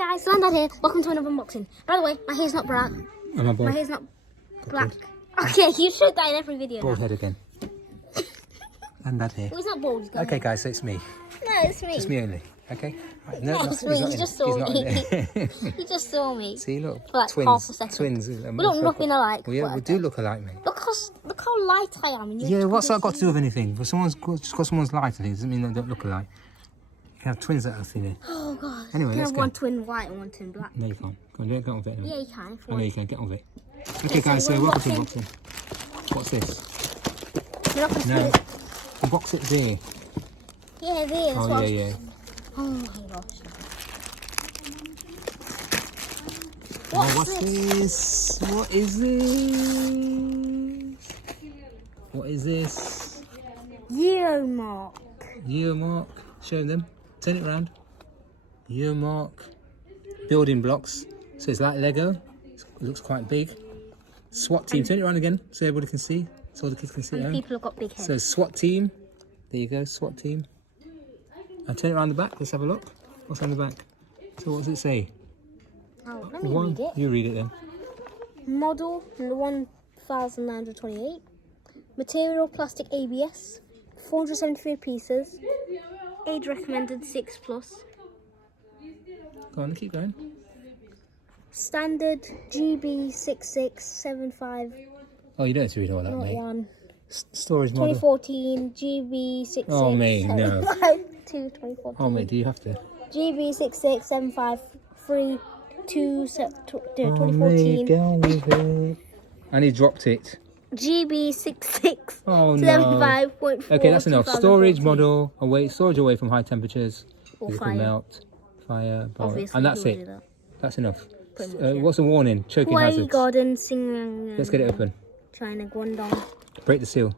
guys, Landad here. Welcome to another unboxing. By the way, my hair's not black. My hair's not black. Okay, you should that in every video. Bald head again. Landad here. Well, he's not bald. Okay, guys, so it's me. No, it's me. Just me only. Okay. Right, No, it's me. You just saw me. You just saw me. See, look. For like twins. half a second. Twins. We don't look alike. Well, yeah, we do look alike, mate. Look how light I am. Yeah, what's that got to do with anything? Well, just got someone's light, I think, doesn't mean they don't look alike. You can have twins that are thinner. Oh god. Anyway, you can let's have go. one twin white and one twin black. No, you can't. Go on, get on with it. Anyway. Yeah, you can. I know you can. Get on with it. Okay, Okay, guys, so so we're welcome to unboxing. unboxing. What's this? You're not gonna No. put it. Unbox it there. Yeah, there. That's Oh, what yeah, yeah. Oh my gosh. What's What's this? this? What is this? What is this? Yeomark. Yeomark. Show them. Turn it around. Yeomark. Building blocks. So it's like Lego. It looks quite big. SWAT team. Turn it around again so everybody can see. So all the kids can see. And at home. people have got big heads. So SWAT team. There you go. SWAT team. And turn it around the back. Let's have a look. What's on the back? So what does it say? Oh, let me read it. You read it then. Model 1928. Material plastic ABS. 473 pieces. Age recommended 6+. Go on, keep going. Standard GB6675. Oh, you don't have to read all that, Not mate. one. Storage model. 2014 GB6675. Oh, mate, no. 2014. Oh, mate, do you have to? GB6675 2014. Get on with it. And he dropped it. GB66 Oh, no. 75.4. Okay, that's enough. Storage 2014. model, storage away from high temperatures. Or It fire. can melt, fire, Obviously, and that's you do it. that. That's enough. Pretty much, yeah. What's the warning? Choking Huawei hazards. Garden Singing. Let's get it open. China Guangdong. Break the seal.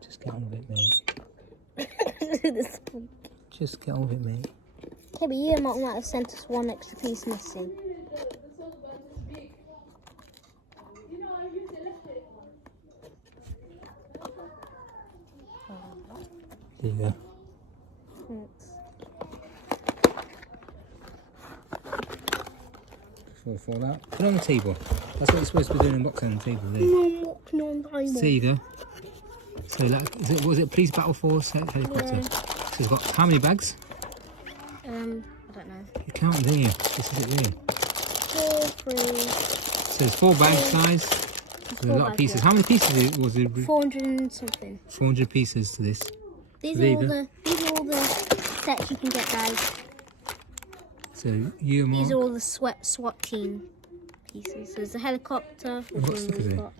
Just get on with it, mate. Just get on with it, mate. Okay, but Yeomark might have sent us one extra piece missing. There you go. Thanks. Fall out. Put it on the table. That's what you're supposed to be doing, unboxing on the table. There. So there you go. So that was it police battle force helicopter. Yeah. So it's got how many bags? I don't know. You count there. This is it there. 4, 3. So there's 4 bags, guys. There's a lot of pieces. Yeah. How many pieces was it? 400 and something. 400 pieces to this. These There are you all go. these are all the sets you can get, guys. So Yeomark. These are all the SWAT team pieces. So there's a helicopter. What stickers are there?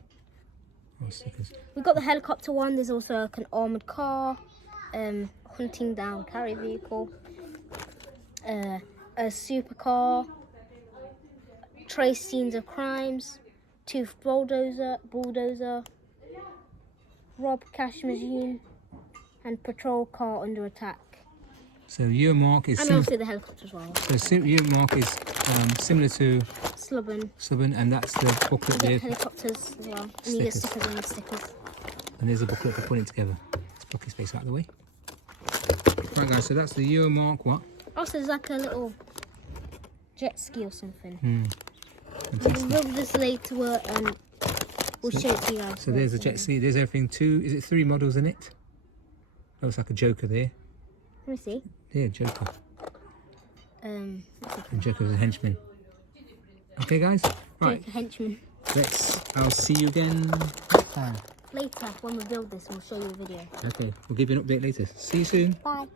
Oh, stickers. We've got the helicopter one. There's also like an armoured car, hunting down carry vehicle, a supercar, trace scenes of crimes, tooth bulldozer, rob cash machine, and patrol car under attack. So Yeomark is And obviously the helicopter as well. so Yeomark is similar to Slubbin. and that's the booklet You there. get helicopters as well. And you get Stickers. stickers and stickers. And there's a booklet for putting it together. Let's block his face out of the way. Right, guys. So that's the Yeomark. What? Also, there's like a little jet ski or something. Fantastic. We'll rub this later and we'll show it to you guys. So there's a jet ski. There's everything. Is it 3 models in it? Looks like a Joker there. Let me see. Yeah, Joker. What's it And Joker's a henchman. Okay, guys. Right. Joker henchman. I'll see you again next time. Later, when we build this, we'll show you a video. Okay. We'll give you an update later. See you soon. Bye.